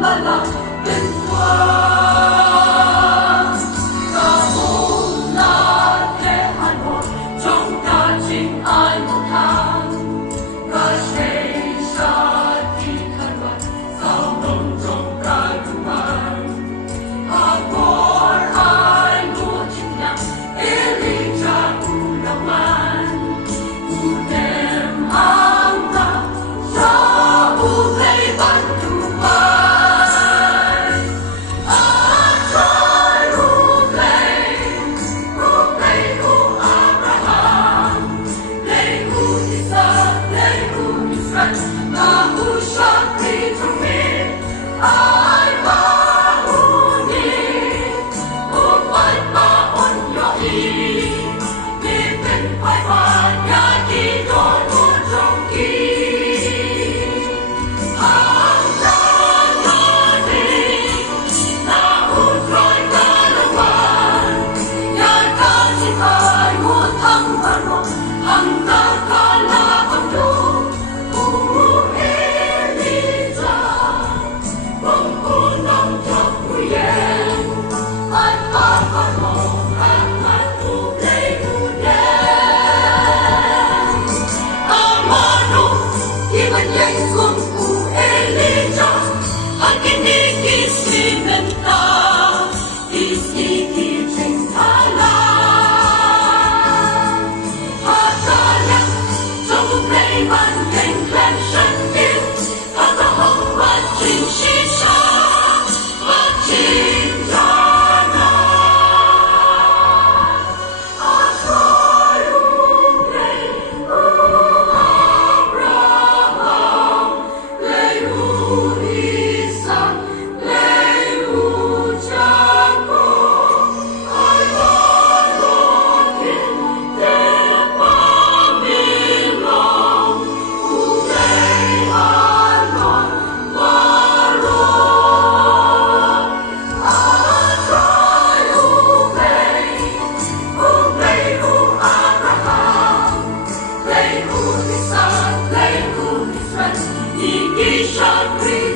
Balang bên qua ta ôm na thế Hà Nội trong ta chính ai một tháng ta xây ra đi khăn vật sao đông trong ta đủ ăn ta có ai mua chính nhạc ê lý cha u lòng ăn u đem hàng ta sao u lấy bắn đủ ăn Shall